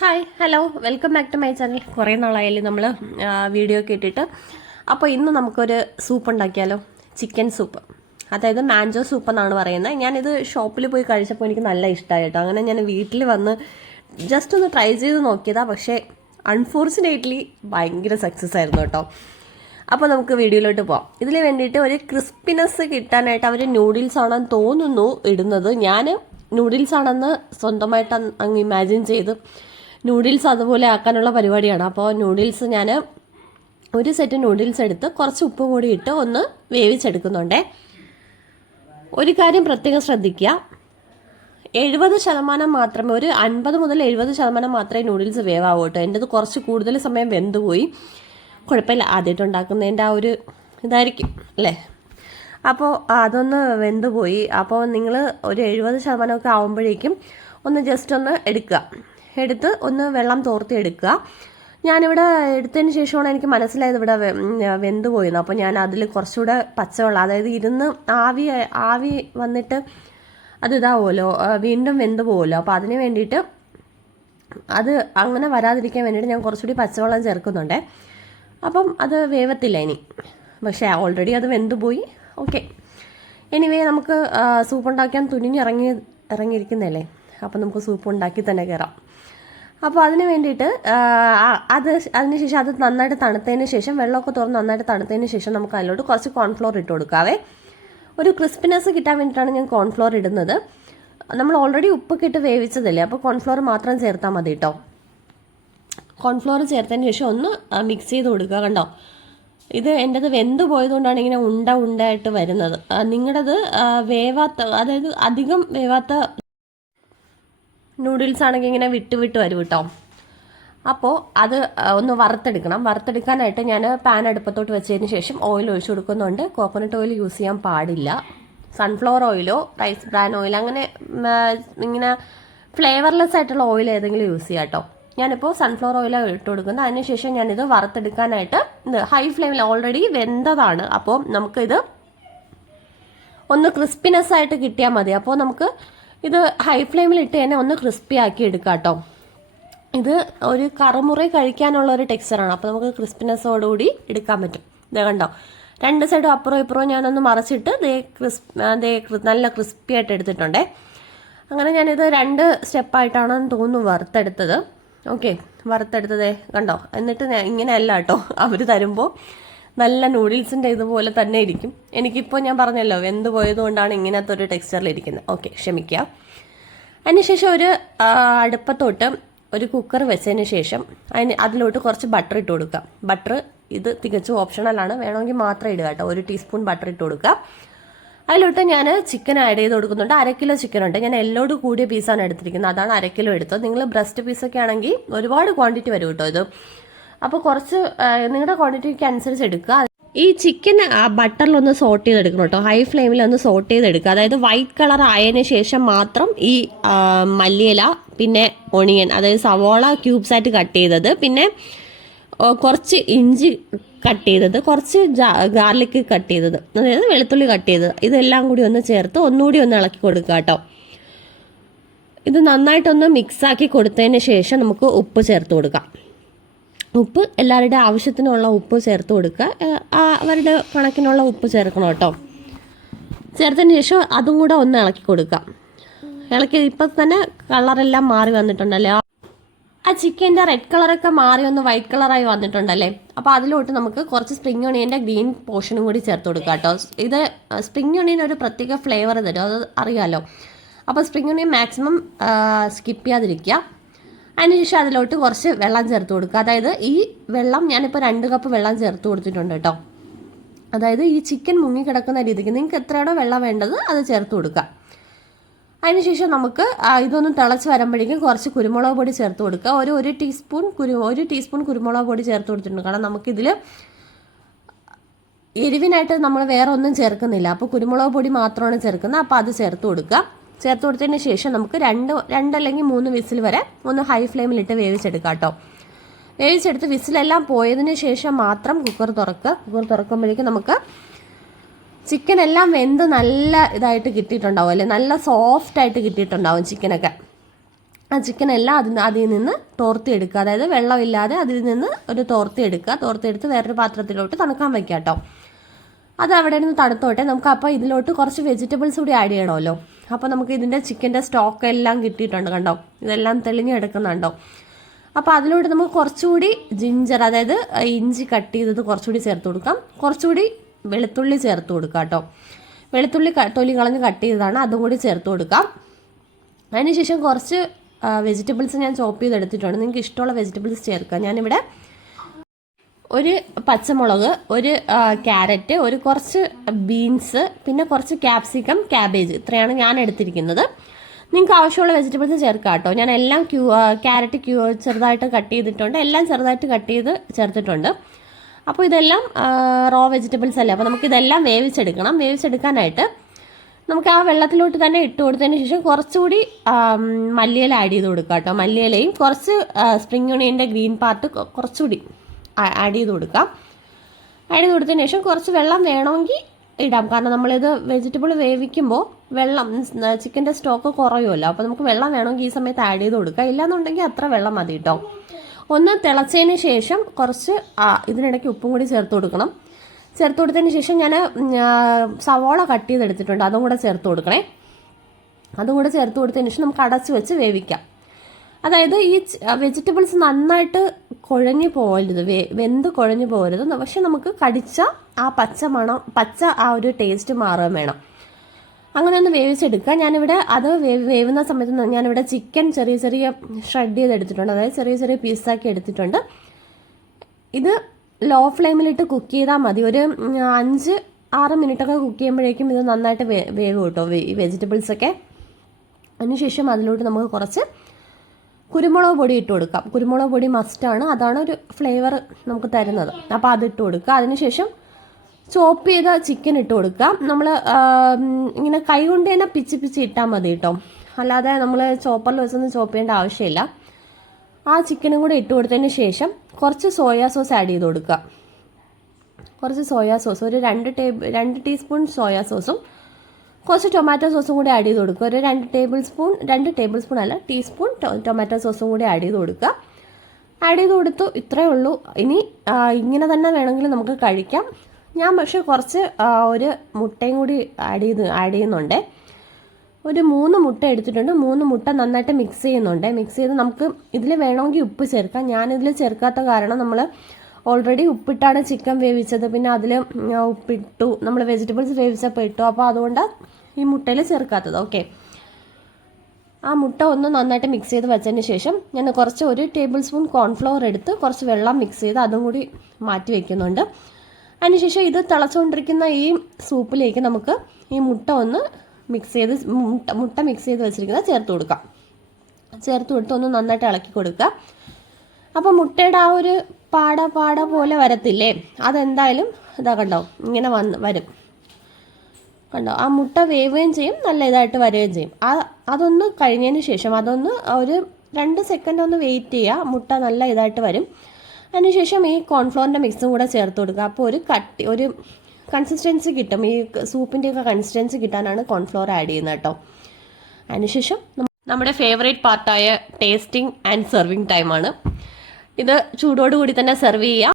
Hi hello welcome back to my channel. കുറേ നാളായാലും നമ്മൾ വീഡിയോ ഒക്കെ ഇട്ടിട്ട്. അപ്പോൾ ഇന്ന് നമുക്കൊരു സൂപ്പ് ഉണ്ടാക്കിയാലോ? ചിക്കൻ സൂപ്പ്, അതായത് മാഞ്ചോ സൂപ്പ് എന്നാണ് പറയുന്നത്. ഞാനിത് ഷോപ്പിൽ പോയി കഴിച്ചപ്പോൾ എനിക്ക് നല്ല ഇഷ്ടമായി കേട്ടോ. അങ്ങനെ ഞാൻ വീട്ടിൽ വന്ന് ജസ്റ്റ് ഒന്ന് ട്രൈ ചെയ്ത് നോക്കിയതാണ്. പക്ഷേ അൺഫോർച്ചുനേറ്റ്ലി ഭയങ്കര സക്സസ് ആയിരുന്നു കേട്ടോ. അപ്പോൾ നമുക്ക് വീഡിയോയിലോട്ട് പോകാം. ഇതിന് വേണ്ടിയിട്ട് ഒരു ക്രിസ്പിനെസ് കിട്ടാനായിട്ട് അവർ നൂഡിൽസ് ആണെന്ന് തോന്നുന്നു ഇടുന്നത്. ഞാൻ നൂഡിൽസ് ആണെന്ന് സ്വന്തമായിട്ട് അങ്ങ് ഇമാജിൻ ചെയ്ത് നൂഡിൽസ് അതുപോലെ ആക്കാനുള്ള പരിപാടിയാണ്. അപ്പോൾ നൂഡിൽസ് ഞാൻ ഒരു സെറ്റ് നൂഡിൽസ് എടുത്ത് കുറച്ച് ഉപ്പും കൂടി ഇട്ട് ഒന്ന് വേവിച്ചെടുക്കുന്നുണ്ടേ. ഒരു കാര്യം പ്രത്യേകം ശ്രദ്ധിക്കുക, 70% മാത്രമേ, ഒരു 50 മുതൽ 70% മാത്രമേ നൂഡിൽസ് വേവാവൂ കേട്ടോ. എൻ്റെത് കുറച്ച് കൂടുതൽ സമയം വെന്തുപോയി. കുഴപ്പമില്ല, ആദ്യമായിട്ട് ഉണ്ടാക്കുന്നതിൻ്റെ ആ ഒരു ഇതായിരിക്കും അല്ലേ. അപ്പോൾ അതൊന്ന് വെന്തുപോയി. അപ്പോൾ നിങ്ങൾ ഒരു 70% ഒക്കെ ആകുമ്പോഴേക്കും ഒന്ന് ജസ്റ്റ് ഒന്ന് എടുത്ത് ഒന്ന് വെള്ളം തോർത്തി എടുക്കുക. ഞാനിവിടെ എടുത്തതിന് ശേഷമാണ് എനിക്ക് മനസ്സിലായത് ഇവിടെ വെന്ത് പോയിരുന്നു. അപ്പോൾ ഞാൻ അതിൽ കുറച്ചുകൂടെ പച്ചവെള്ളം, അതായത് ഇരുന്ന് ആവി വന്നിട്ട് അത് ഇതാവുമല്ലോ, വീണ്ടും വെന്ത് പോകുമല്ലോ. അപ്പോൾ അതിന് വേണ്ടിയിട്ട്, അത് അങ്ങനെ വരാതിരിക്കാൻ വേണ്ടിയിട്ട് ഞാൻ കുറച്ചുകൂടി പച്ചവെള്ളം ചേർക്കുന്നുണ്ടേ. അപ്പം അത് വേവത്തില്ല ഇനി, പക്ഷേ ഓൾറെഡി അത് വെന്ത് പോയി. ഓക്കെ, എനിവേ നമുക്ക് സൂപ്പ് ഉണ്ടാക്കാൻ ഇറങ്ങിയിരിക്കുന്നതല്ലേ. അപ്പം നമുക്ക് സൂപ്പ് ഉണ്ടാക്കി തന്നെ കയറാം. അപ്പോൾ അതിന് വേണ്ടിയിട്ട് അതിനുശേഷം അത് നന്നായിട്ട് തണുത്തതിന് ശേഷം, വെള്ളമൊക്കെ തുറന്ന് നന്നായിട്ട് തണുത്തതിന് ശേഷം നമുക്ക് അതിലോട്ട് കുറച്ച് കോൺഫ്ലോർ ഇട്ട് കൊടുക്കാവേ. ഒരു ക്രിസ്പിനെസ് കിട്ടാൻ വേണ്ടിയിട്ടാണ് ഞാൻ കോൺഫ്ലോർ ഇടുന്നത്. നമ്മൾ ഓൾറെഡി ഉപ്പൊക്കെ ഇട്ട് വേവിച്ചതല്ലേ, അപ്പോൾ കോൺഫ്ലോർ മാത്രം ചേർത്താൽ മതി കേട്ടോ. കോൺഫ്ലോർ ചേർത്തതിന് ശേഷം ഒന്ന് മിക്സ് ചെയ്ത് കൊടുക്കുക. കണ്ടോ, ഇത് എൻ്റെത് വെന്ത് പോയതുകൊണ്ടാണ് ഇങ്ങനെ ഉണ്ടായിട്ട് വരുന്നത്. നിങ്ങളുടേത് വേവാത്ത, അതായത് അധികം വേവാത്ത നൂഡിൽസ് ആണെങ്കിൽ ഇങ്ങനെ വിട്ട് വരും കേട്ടോ. അപ്പോൾ അത് ഒന്ന് വറുത്തെടുക്കണം. വറുത്തെടുക്കാനായിട്ട് ഞാൻ പാൻ അടുപ്പത്തോട്ട് വെച്ചതിന് ശേഷം ഓയിൽ ഒഴിച്ചു കൊടുക്കുന്നുണ്ട്. കോക്കനട്ട് ഓയിൽ യൂസ് ചെയ്യാൻ പാടില്ല. സൺഫ്ലവർ ഓയിലോ റൈസ് ബ്രാൻ ഓയിൽ, അങ്ങനെ ഇങ്ങനെ ഫ്ലേവർലെസ് ആയിട്ടുള്ള ഓയിൽ ഏതെങ്കിലും യൂസ് ചെയ്യാം കേട്ടോ. ഞാനിപ്പോൾ സൺഫ്ലവർ ഓയിലാണ് ഇട്ട് കൊടുക്കുന്നത്. അതിനുശേഷം ഞാനിത് വറുത്തെടുക്കാനായിട്ട് ഹൈ ഫ്ലെയിമിൽ, ഓൾറെഡി വെന്തതാണ്. അപ്പോൾ നമുക്കിത് ഒന്ന് ക്രിസ്പിനെസ് ആയിട്ട് കിട്ടിയാൽ മതി. അപ്പോൾ നമുക്ക് ഇത് ഹൈ ഫ്ലെയിമിൽ ഇട്ട് തന്നെ ഒന്ന് ക്രിസ്പി ആക്കി എടുക്കാം കേട്ടോ. ഇത് ഒരു കറുമുറ കഴിക്കാനുള്ള ഒരു ടെക്സ്ചറാണ്. അപ്പോൾ നമുക്ക് ക്രിസ്പിനെസ്സോടുകൂടി എടുക്കാൻ പറ്റും. ഇത് കണ്ടോ, രണ്ട് സൈഡും അപ്പുറവും ഇപ്പുറവും ഞാനൊന്ന് മറച്ചിട്ട് നല്ല ക്രിസ്പി ആയിട്ട് എടുത്തിട്ടുണ്ടേ. അങ്ങനെ ഞാനിത് 2 സ്റ്റെപ്പായിട്ടാണെന്ന് തോന്നുന്നു വറുത്തെടുത്തത്. ഓക്കെ, വറുത്തെടുത്തതേ കണ്ടോ. എന്നിട്ട് ഇങ്ങനെയല്ല കേട്ടോ, അവർ തരുമ്പോൾ നല്ല നൂഡിൽസിൻ്റെ ഇതുപോലെ തന്നെ ഇരിക്കും. എനിക്കിപ്പോൾ ഞാൻ പറഞ്ഞല്ലോ വെന്ത് പോയതുകൊണ്ടാണ് ഇങ്ങനത്തെ ഒരു ടെക്സ്ചറിലിരിക്കുന്നത്. ഓക്കെ, ക്ഷമിക്കുക. അതിനുശേഷം ഒരു അടുപ്പത്തോട്ട് ഒരു കുക്കർ വെച്ചതിന് ശേഷം അതിലോട്ട് കുറച്ച് ബട്ടർ ഇട്ട് കൊടുക്കുക. ബട്ടർ ഇത് തികച്ചും ഓപ്ഷണലാണ്, വേണമെങ്കിൽ മാത്രം ഇടുക കേട്ടോ. 1 ടീസ്പൂൺ ബട്ടർ ഇട്ട് കൊടുക്കുക. അതിലോട്ട് ഞാൻ ചിക്കൻ ആഡ് ചെയ്ത് കൊടുക്കുന്നുണ്ട്. 1/2 കിലോ ചിക്കൻ ഉണ്ട്. ഞാൻ എല്ലോട് കൂടിയ പീസാണ് എടുത്തിരിക്കുന്നത്, അതാണ് 1/2 കിലോ എടുത്തത്. നിങ്ങൾ ബ്രസ്റ്റ് പീസൊക്കെ ആണെങ്കിൽ ഒരുപാട് ക്വാണ്ടിറ്റി വരും കേട്ടോ ഇത്. അപ്പോൾ കുറച്ച് നിങ്ങളുടെ ക്വാണ്ടിറ്റിക്ക് അനുസരിച്ച് എടുക്കുക. ഈ ചിക്കൻ ബട്ടറിലൊന്ന് സോട്ട് ചെയ്തെടുക്കണം കേട്ടോ. ഹൈ ഫ്ലെയിമിൽ ഒന്ന് സോട്ട് ചെയ്തെടുക്കുക. അതായത് വൈറ്റ് കളർ ആയതിനു ശേഷം മാത്രം ഈ മല്ലിയില, പിന്നെ ഒണിയൻ, അതായത് സവോള ക്യൂബ്സ് ആയിട്ട് കട്ട് ചെയ്തത്, പിന്നെ കുറച്ച് ഇഞ്ചി കട്ട് ചെയ്തത്, കുറച്ച് ഗാർലിക് കട്ട് ചെയ്തത്, അതായത് വെളുത്തുള്ളി കട്ട് ചെയ്തത്, ഇതെല്ലാം കൂടി ഒന്ന് ചേർത്ത് ഒന്നുകൂടി ഒന്ന് ഇളക്കി കൊടുക്കുക കേട്ടോ. ഇത് നന്നായിട്ടൊന്ന് മിക്സാക്കി കൊടുത്തതിന് ശേഷം നമുക്ക് ഉപ്പ് ചേർത്ത് കൊടുക്കാം. ഉപ്പ് എല്ലാവരുടെ ആവശ്യത്തിനുള്ള ഉപ്പ് ചേർത്ത് കൊടുക്കുക. അവരുടെ കണക്കിനുള്ള ഉപ്പ് ചേർക്കണം കേട്ടോ. ചേർത്തതിന് ശേഷം അതും കൂടെ ഒന്ന് ഇളക്കി കൊടുക്കാം. ഇളക്കി ഇപ്പം തന്നെ കളറെല്ലാം മാറി വന്നിട്ടുണ്ടല്ലേ, ആ ചിക്കൻ്റെ റെഡ് കളറൊക്കെ മാറി ഒന്ന് വൈറ്റ് കളറായി വന്നിട്ടുണ്ടല്ലേ. അപ്പോൾ അതിലോട്ട് നമുക്ക് കുറച്ച് സ്പ്രിംഗ് ഒണിയൻ്റെ ഗ്രീൻ പോർഷനും കൂടി ചേർത്ത് കൊടുക്കുക കേട്ടോ. ഇത് സ്പ്രിംഗ് ഒണിയൻ ഒരു പ്രത്യേക ഫ്ലേവർ തരും, അത് അറിയാമല്ലോ. അപ്പോൾ സ്പ്രിംഗ് ഒണിയൻ മാക്സിമം സ്കിപ്പ് ചെയ്യാതിരിക്കുക. അതിനുശേഷം അതിലോട്ട് കുറച്ച് വെള്ളം ചേർത്ത് കൊടുക്കുക. അതായത് ഈ വെള്ളം ഞാനിപ്പോൾ 2 കപ്പ് വെള്ളം ചേർത്ത് കൊടുത്തിട്ടുണ്ട് കേട്ടോ. അതായത് ഈ ചിക്കൻ മുങ്ങിക്കിടക്കുന്ന രീതിക്ക് നിങ്ങൾക്ക് എത്രയാണോ വെള്ളം വേണ്ടത് അത് ചേർത്ത് കൊടുക്കുക. അതിനുശേഷം നമുക്ക് ഇതൊന്ന് തിളച്ച് വരുമ്പോഴേക്കും കുറച്ച് കുരുമുളക് പൊടി ചേർത്ത് കൊടുക്കുക. ഒരു ടീസ്പൂൺ കുരുമുളക് പൊടി ചേർത്ത് കൊടുത്തിട്ടുണ്ട്. കാരണം നമുക്കിതിൽ എരിവിനായിട്ട് നമ്മൾ വേറെ ഒന്നും ചേർക്കുന്നില്ല. അപ്പോൾ കുരുമുളക് പൊടി മാത്രമാണ് ചേർക്കുന്നത്. അപ്പോൾ അത് ചേർത്ത് കൊടുക്കുക. ചേർത്ത് കൊടുത്തതിന് ശേഷം നമുക്ക് 2 അല്ലെങ്കിൽ 3 വിസിൽ വരെ ഒന്ന് ഹൈ ഫ്ലെയിമിലിട്ട് വേവിച്ചെടുക്കാം കേട്ടോ. വേവിച്ചെടുത്ത് വിസിലെല്ലാം പോയതിന് ശേഷം മാത്രം കുക്കർ തുറക്കുക. കുക്കർ തുറക്കുമ്പോഴേക്കും നമുക്ക് ചിക്കൻ എല്ലാം വെന്ത് നല്ല ഇതായിട്ട് കിട്ടിയിട്ടുണ്ടാവും അല്ലേ, നല്ല സോഫ്റ്റ് ആയിട്ട് കിട്ടിയിട്ടുണ്ടാവും ചിക്കനൊക്കെ. ആ ചിക്കൻ എല്ലാം അതിൽ നിന്ന് തോർത്തിയെടുക്കുക, അതായത് വെള്ളമില്ലാതെ അതിൽ നിന്ന് ഒരു തോർത്തിയെടുക്കുക. തോർത്തിയെടുത്ത് വേറൊരു പാത്രത്തിലോട്ട് തണുക്കാൻ വെക്കുക കേട്ടോ. അത് അവിടെ നിന്ന് തണുത്തോട്ടെ. നമുക്ക് അപ്പോൾ ഇതിലോട്ട് കുറച്ച് വെജിറ്റബിൾസ് കൂടി ആഡ് ചെയ്യണമല്ലോ. അപ്പോൾ നമുക്ക് ഇതിൻ്റെ ചിക്കൻ്റെ സ്റ്റോക്ക് എല്ലാം കിട്ടിയിട്ടുണ്ട് കണ്ടോ, ഇതെല്ലാം തെളിഞ്ഞെടുക്കുന്നുണ്ടോ. അപ്പോൾ അതിലോട്ട് നമുക്ക് കുറച്ചുകൂടി ജിഞ്ചർ, അതായത് ഇഞ്ചി കട്ട് ചെയ്തത് കുറച്ചുകൂടി ചേർത്ത് കൊടുക്കാം. കുറച്ചുകൂടി വെളുത്തുള്ളി ചേർത്ത് കൊടുക്കാം കേട്ടോ. വെളുത്തുള്ളി തൊലി കളഞ്ഞ് കട്ട് ചെയ്തതാണ്, അതും കൂടി ചേർത്ത് കൊടുക്കാം. അതിനുശേഷം കുറച്ച് വെജിറ്റബിൾസ് ഞാൻ ചോപ്പ് ചെയ്തെടുത്തിട്ടുണ്ട്. നിങ്ങൾക്ക് ഇഷ്ടമുള്ള വെജിറ്റബിൾസ് ചേർക്കാം. ഞാനിവിടെ ഒരു പച്ചമുളക്, ഒരു ക്യാരറ്റ്, ഒരു കുറച്ച് ബീൻസ്, പിന്നെ കുറച്ച് ക്യാപ്സിക്കം, ക്യാബേജ്, ഇത്രയാണ് ഞാൻ എടുത്തിരിക്കുന്നത്. നിങ്ങൾക്ക് ആവശ്യമുള്ള വെജിറ്റബിൾസ് ചേർക്കാം കേട്ടോ. ഞാൻ എല്ലാം ക്യാരറ്റ് ചെറുതായിട്ട് കട്ട് ചെയ്തിട്ടുണ്ട്, എല്ലാം ചെറുതായിട്ട് കട്ട് ചെയ്ത് ചേർത്തിട്ടുണ്ട്. അപ്പോൾ ഇതെല്ലാം റോ വെജിറ്റബിൾസ് അല്ലേ, അപ്പോൾ നമുക്കിതെല്ലാം വേവിച്ചെടുക്കണം. വേവിച്ചെടുക്കാനായിട്ട് നമുക്ക് ആ വെള്ളത്തിലോട്ട് തന്നെ ഇട്ട് കൊടുത്തതിന് ശേഷം കുറച്ചുകൂടി മല്ലിയില ആഡ് ചെയ്ത് കൊടുക്കുക കേട്ടോ. മല്ലിയിലയും കുറച്ച് സ്പ്രിംഗ് ഒണിയൻ്റെ ഗ്രീൻ പാർട്ട് കുറച്ചുകൂടി ആഡ് ചെയ്ത് കൊടുക്കാം. ആഡ് ചെയ്ത് കൊടുത്തതിന് ശേഷം കുറച്ച് വെള്ളം വേണമെങ്കിൽ ഇടാം, കാരണം നമ്മളിത് വെജിറ്റബിൾ വേവിക്കുമ്പോൾ വെള്ളം ചിക്കൻ്റെ സ്റ്റോക്ക് കുറയുമല്ലോ. അപ്പോൾ നമുക്ക് വെള്ളം വേണമെങ്കിൽ ഈ സമയത്ത് ആഡ് ചെയ്ത് കൊടുക്കുക, ഇല്ലാന്നുണ്ടെങ്കിൽ അത്ര വെള്ളം മതി കേട്ടോ. ഒന്ന് തിളച്ചതിന് ശേഷം കുറച്ച് ഇതിനിടയ്ക്ക് ഉപ്പും കൂടി ചേർത്ത് കൊടുക്കണം. ചേർത്ത് കൊടുത്തതിന് ശേഷം ഞാൻ സവോള കട്ട് ചെയ്തെടുത്തിട്ടുണ്ട്, അതും കൂടെ ചേർത്ത് കൊടുക്കണേ. അതും കൂടെ ചേർത്ത് കൊടുത്തതിന് ശേഷം നമുക്ക് അടച്ച് വെച്ച് വേവിക്കാം. അതായത് ഈ വെജിറ്റബിൾസ് നന്നായിട്ട് കുഴഞ്ഞു പോകരുത്, വെന്ത് കുഴഞ്ഞു പോകരുത്. പക്ഷെ നമുക്ക് കടിച്ച ആ പച്ച ആ ഒരു ടേസ്റ്റ് മാറുകയും വേണം. അങ്ങനെ ഒന്ന് വേവിച്ചെടുക്കുക. ഞാനിവിടെ അത് വേവുന്ന സമയത്ത് ഞാനിവിടെ ചിക്കൻ ചെറിയ ചെറിയ ഷ്രെഡ് ചെയ്തെടുത്തിട്ടുണ്ട്, അതായത് ചെറിയ ചെറിയ പീസാക്കി എടുത്തിട്ടുണ്ട്. ഇത് ലോ ഫ്ലെയിമിലിട്ട് കുക്ക് ചെയ്താൽ മതി. ഒരു 5-6 മിനിറ്റൊക്കെ കുക്ക് ചെയ്യുമ്പോഴേക്കും ഇത് നന്നായിട്ട് വേവ് കിട്ടും ഈ വെജിറ്റബിൾസൊക്കെ. അതിനുശേഷം അതിലോട്ട് നമുക്ക് കുറച്ച് കുരുമുളക് പൊടി ഇട്ട് കൊടുക്കാം. കുരുമുളക് പൊടി മസ്റ്റാണ്, അതാണ് ഒരു ഫ്ലേവർ നമുക്ക് തരുന്നത്. അപ്പോൾ അതിട്ട് കൊടുക്കുക. അതിനുശേഷം ചോപ്പ് ചെയ്ത ചിക്കൻ ഇട്ട് കൊടുക്കുക. നമ്മൾ ഇങ്ങനെ കൈ കൊണ്ട് തന്നെ പിച്ച് ഇട്ടാൽ മതി കേട്ടോ, അല്ലാതെ നമ്മൾ ചോപ്പറിൽ വെച്ചൊന്നും ചോപ്പ് ചെയ്യേണ്ട ആവശ്യമില്ല. ആ ചിക്കനും കൂടെ ഇട്ട് കൊടുത്തതിന് ശേഷം കുറച്ച് സോയാ സോസ് ആഡ് ചെയ്ത് കൊടുക്കുക. കുറച്ച് സോയാ സോസ്, ഒരു 2 ടീസ്പൂൺ സോയാ സോസും കുറച്ച് ടൊമാറ്റോ സോസും കൂടി ആഡ് ചെയ്ത് കൊടുക്കുക. ഒരു 2 ടേബിൾ സ്പൂൺ അല്ല, ടീസ്പൂൺ ടൊമാറ്റോ സോസും കൂടി ആഡ് ചെയ്ത് കൊടുക്കുക. ആഡ് ചെയ്ത് കൊടുത്തു, ഇത്രയേ ഉള്ളൂ. ഇനി ഇങ്ങനെ തന്നെ വേണമെങ്കിൽ നമുക്ക് കഴിക്കാം. ഞാൻ പക്ഷേ കുറച്ച് ഒരു മുട്ടയും കൂടി ആഡ് ചെയ്യുന്നുണ്ട്. ഒരു 3 മുട്ട എടുത്തിട്ടുണ്ട്. 3 മുട്ട നന്നായിട്ട് മിക്സ് ചെയ്യുന്നുണ്ട്. മിക്സ് ചെയ്ത് നമുക്ക് ഇതിൽ വേണമെങ്കിൽ ഉപ്പ് ചേർക്കാം. ഞാനിതിൽ ചേർക്കാത്ത കാരണം നമ്മൾ ഓൾറെഡി ഉപ്പിട്ടാണ് ചിക്കൻ വേവിച്ചത്, പിന്നെ അതിൽ ഉപ്പിട്ടു, നമ്മൾ വെജിറ്റബിൾസ് വേവിച്ചപ്പോൾ ഇട്ടു. അപ്പോൾ അതുകൊണ്ട് ഈ മുട്ടയിൽ ചേർക്കാത്തത്. ഓക്കെ, ആ മുട്ട ഒന്ന് നന്നായിട്ട് മിക്സ് ചെയ്ത് വെച്ചതിന് ശേഷം ഞാൻ കുറച്ച് 1 ടേബിൾ സ്പൂൺ കോൺഫ്ലവർ എടുത്ത് കുറച്ച് വെള്ളം മിക്സ് ചെയ്ത് അതും കൂടി മാറ്റി വയ്ക്കുന്നുണ്ട്. അതിനുശേഷം ഇത് തിളച്ചുകൊണ്ടിരിക്കുന്ന ഈ സൂപ്പിലേക്ക് നമുക്ക് ഈ മുട്ട മിക്സ് ചെയ്ത് വെച്ചിരിക്കുന്നത് ചേർത്ത് കൊടുക്കാം. ചേർത്ത് കൊടുത്ത് ഒന്ന് നന്നായിട്ട് ഇളക്കി കൊടുക്കുക. അപ്പോൾ മുട്ടയുടെ ആ ഒരു പാട പോലെ വരത്തില്ലേ, അതെന്തായാലും ഇതാ കണ്ടോ, ഇങ്ങനെ വരും കണ്ടോ. ആ മുട്ട വേവുകയും ചെയ്യും, നല്ല ഇതായിട്ട് വരികയും ചെയ്യും. അതൊന്ന് കഴിഞ്ഞതിന് ശേഷം അതൊന്ന് ഒരു 2 സെക്കൻഡ് ഒന്ന് വെയിറ്റ് ചെയ്യുക. മുട്ട നല്ല ഇതായിട്ട് വരും. അതിനുശേഷം ഈ കോൺഫ്ലോറിൻ്റെ മിക്സും കൂടെ ചേർത്ത് കൊടുക്കുക. അപ്പോൾ ഒരു കൺസിസ്റ്റൻസി കിട്ടും. ഈ സൂപ്പിൻ്റെയൊക്കെ കൺസിസ്റ്റൻസി കിട്ടാനാണ് കോൺഫ്ലോർ ആഡ് ചെയ്യുന്നത് കേട്ടോ. അതിനുശേഷം നമ്മുടെ ഫേവറേറ്റ് പാർട്ടായ ടേസ്റ്റിംഗ് ആൻഡ് സെർവിങ് ടൈമാണ്. ഇത് ചൂടോടുകൂടി തന്നെ സെർവ് ചെയ്യുക.